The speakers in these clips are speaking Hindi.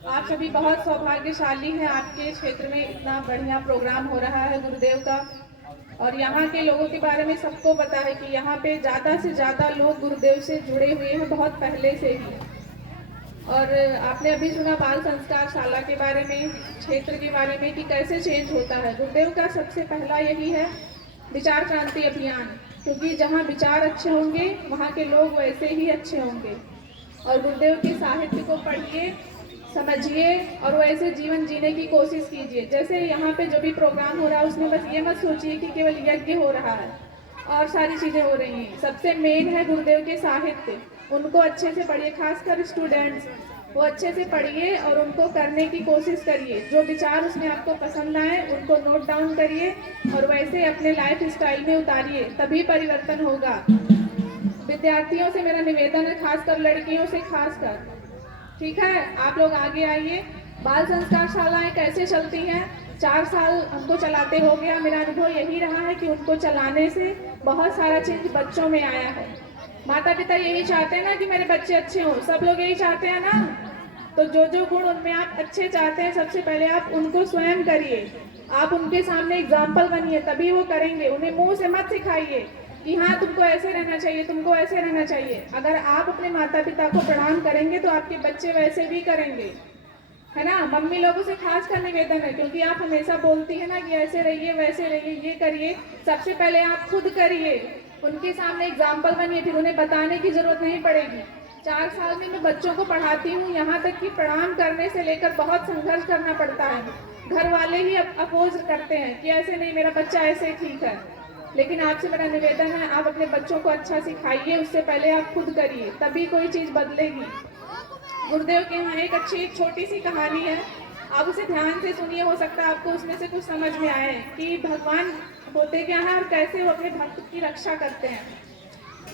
आप सभी बहुत सौभाग्यशाली हैं, आपके क्षेत्र में इतना बढ़िया प्रोग्राम हो रहा है गुरुदेव का। और यहाँ के लोगों के बारे में सबको पता है कि यहाँ पे ज़्यादा से ज़्यादा लोग गुरुदेव से जुड़े हुए हैं बहुत पहले से ही। और आपने अभी सुना बाल संस्कार शाला के बारे में, क्षेत्र के बारे में कि कैसे चेंज होता है। गुरुदेव का सबसे पहला यही है विचार क्रांति अभियान, क्योंकि जहाँ विचार अच्छे होंगे वहाँ के लोग वैसे ही अच्छे होंगे। और गुरुदेव के साहित्य को पढ़िए, समझिए और वैसे जीवन जीने की कोशिश कीजिए। जैसे यहाँ पे जो भी प्रोग्राम हो रहा है उसमें बस ये मत सोचिए कि केवल यज्ञ हो रहा है और सारी चीज़ें हो रही हैं। सबसे मेन है गुरुदेव के साहित्य, उनको अच्छे से पढ़िए, खासकर स्टूडेंट्स वो अच्छे से पढ़िए और उनको करने की कोशिश करिए। जो विचार उसमें आपको पसंद आए उनको नोट डाउन करिए और वैसे अपने लाइफ स्टाइल में उतारिए, तभी परिवर्तन होगा। विद्यार्थियों से मेरा निवेदन है, खासकर लड़कियों से खासकर, ठीक है, आप लोग आगे आइए। बाल संस्कार शालाएं कैसे चलती हैं? 4 साल हमको चलाते हो गया। मेरा अनुभव यही रहा है कि उनको चलाने से बहुत सारा चेंज बच्चों में आया है। माता पिता यही चाहते हैं ना कि मेरे बच्चे अच्छे हों, सब लोग यही चाहते हैं ना। तो जो जो गुण उनमें आप अच्छे चाहते हैं, सबसे पहले आप उनको स्वयं करिए, आप उनके सामने एग्जाम्पल बनिए, तभी वो करेंगे। उन्हें मुंह से मत सिखाइए कि हाँ तुमको ऐसे रहना चाहिए, तुमको ऐसे रहना चाहिए। अगर आप अपने माता पिता को प्रणाम करेंगे तो आपके बच्चे वैसे भी करेंगे, है ना। मम्मी लोगों से खास कर निवेदन है, क्योंकि आप हमेशा बोलती है ना कि ऐसे रहिए वैसे रहिए, ये करिए। सबसे पहले आप खुद करिए, उनके सामने एग्जाम्पल बनिए, फिर उन्हें बताने की जरूरत नहीं पड़ेगी। 4 साल में मैं बच्चों को पढ़ाती हूँ, यहाँ तक कि प्रणाम करने से लेकर बहुत संघर्ष करना पड़ता है। घर वाले ही अपोज करते हैं कि ऐसे नहीं, मेरा बच्चा ऐसे ठीक है। लेकिन आपसे मेरा निवेदन है, आप अपने बच्चों को अच्छा सिखाइए, उससे पहले आप खुद करिए, तभी कोई चीज़ बदलेगी। गुरुदेव के यहाँ एक अच्छी छोटी सी कहानी है, आप उसे ध्यान से सुनिए, हो सकता है आपको उसमें से कुछ समझ में आए कि भगवान होते क्या है और कैसे वो अपने भक्त की रक्षा करते हैं।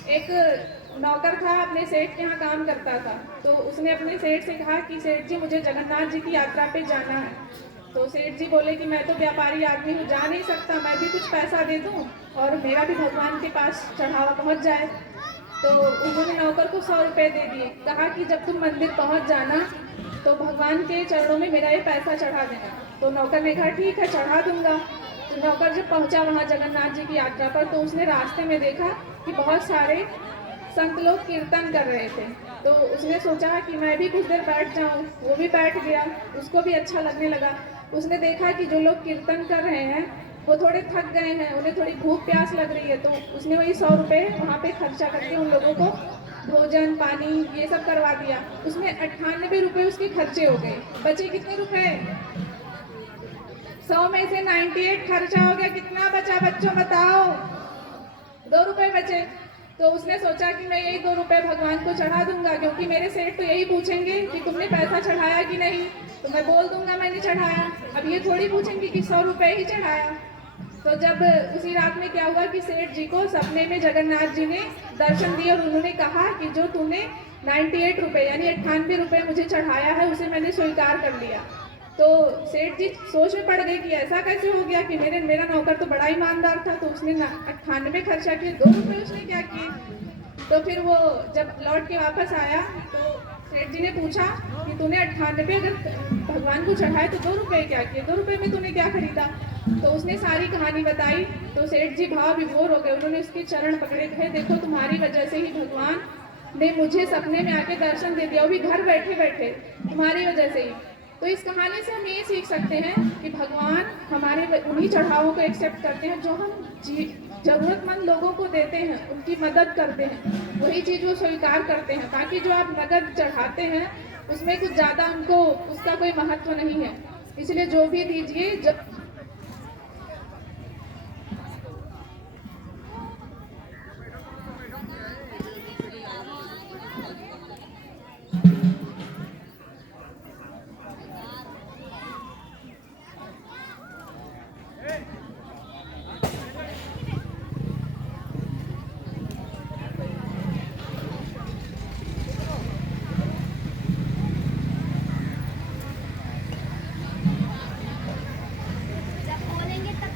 एक नौकर था, अपने सेठ के यहाँ काम करता था। तो उसने अपने सेठ से कहा कि सेठ जी मुझे जगन्नाथ जी की यात्रा पे जाना है। तो सेठ जी बोले कि मैं तो व्यापारी आदमी हूँ, जा नहीं सकता, मैं भी कुछ पैसा दे दूँ और मेरा भी भगवान के पास चढ़ावा पहुँच जाए। तो उन्होंने नौकर को 100 रुपये दे दिए, कहा कि जब तुम मंदिर पहुँच जाना तो भगवान के चरणों में मेरा ये पैसा चढ़ा देना। तो नौकर ने कहा ठीक है, चढ़ा दूंगा। तो नौकर जब पहुँचा वहाँ जगन्नाथ जी की यात्रा पर, तो उसने रास्ते में देखा कि बहुत सारे संत लोग कीर्तन कर रहे थे। तो उसने सोचा कि मैं भी कुछ देर बैठ जाऊं, वो भी बैठ गया, उसको भी अच्छा लगने लगा। उसने देखा कि जो लोग कीर्तन कर रहे हैं वो थोड़े थक गए हैं, उन्हें थोड़ी भूख प्यास लग रही है। तो उसने वही 100 रुपये वहाँ पे खर्चा करके उन लोगों को भोजन पानी ये सब करवा दिया। उसमें 98 रुपये उसके खर्चे हो गए, बचे कितने रुपए? 100 में से 98 खर्चा हो गया, कितना बचा बच्चों बताओ? 2 रुपये बचे। तो उसने सोचा कि मैं यही 2 रुपये भगवान को चढ़ा दूंगा, क्योंकि मेरे सेठ तो यही पूछेंगे कि तुमने पैसा चढ़ाया कि नहीं, तो मैं बोल दूंगा मैंने चढ़ाया। अब ये थोड़ी पूछेंगे कि 100 रुपये ही चढ़ाया। तो जब उसी रात में क्या हुआ कि सेठ जी को सपने में जगन्नाथ जी ने दर्शन दिए और उन्होंने कहा कि जो तूने 98 रुपये यानी 98 रुपये मुझे चढ़ाया है उसे मैंने स्वीकार कर लिया। तो सेठ जी सोच में पड़ गए कि ऐसा कैसे हो गया कि मेरा नौकर तो बड़ा ईमानदार था, तो उसने 98 खर्चा किए, 2 रुपये उसने क्या किए। तो फिर वो जब लौट के वापस आया तो सेठ जी ने पूछा कि तूने 98 अगर भगवान को चढ़ाए तो 2 रुपये क्या किए, 2 रुपये में तूने क्या खरीदा। तो उसने सारी कहानी बताई। तो सेठ जी भाव विभोर हो गए, उन्होंने उसके चरण पकड़े, कहे देखो तुम्हारी वजह से ही भगवान ने मुझे सपने में आके दर्शन दे दिया, वो भी घर बैठे बैठे, तुम्हारी वजह से ही। तो इस कहानी से हम ये सीख सकते हैं कि भगवान हमारे उन्हीं चढ़ावों को एक्सेप्ट करते हैं जो हम जरूरतमंद लोगों को देते हैं, उनकी मदद करते हैं, वही चीज़ वो स्वीकार करते हैं। बाकी जो आप नगद चढ़ाते हैं उसमें कुछ ज़्यादा उनको उसका कोई महत्व नहीं है। इसलिए जो भी दीजिए, जब